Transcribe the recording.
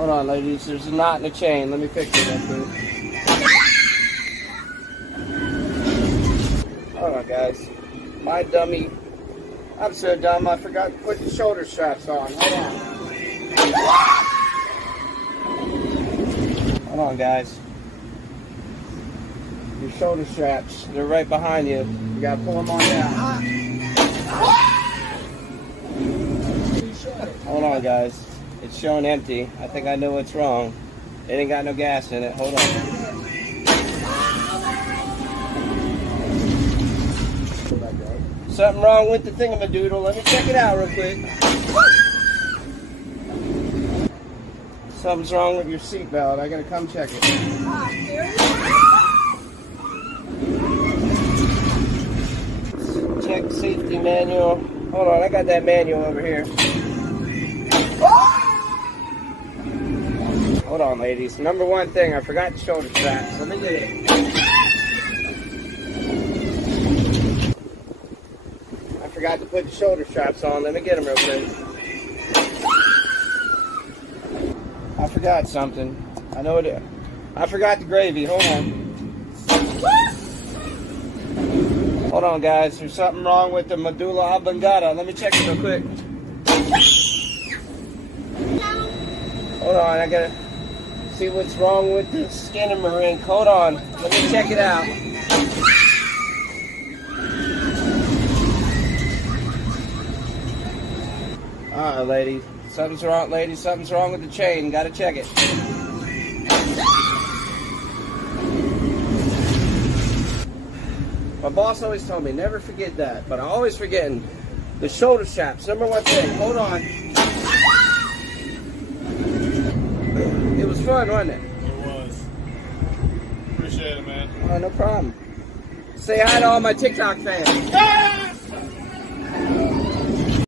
Hold on, ladies. There's a knot in the chain. Let me fix it real quick. Hold on, guys. My dummy. I'm so dumb. I forgot to put the shoulder straps on. Hold on. Hold on, guys. Your shoulder straps. They're right behind you. You gotta pull them on down. Hold on, guys. It's showing empty. I think I know what's wrong. It ain't got no gas in it. Hold on. Something wrong with the thingamadoodle. Let me check it out real quick. Something's wrong with your seatbelt. I gotta come check it. Check safety manual. Hold on, I got that manual over here. Hold on, ladies. Number one thing, I forgot the shoulder straps. Let me get it. I forgot to put the shoulder straps on. Let me get them real quick. I forgot something. I know it. I forgot the gravy. Hold on. Hold on, guys. There's something wrong with the medulla oblongata. Let me check it real quick. Hold on, I gotta see what's wrong with the Skinamarink. Hold on, let me check it out. Ladies. Something's wrong, ladies. Something's wrong with the chain. Gotta check it. My boss always told me, never forget that. But I'm always forgetting the shoulder straps. Number one thing. Hold on. It was fun, wasn't it? It was. Appreciate it, man. Oh, no problem. Say hi to all my TikTok fans.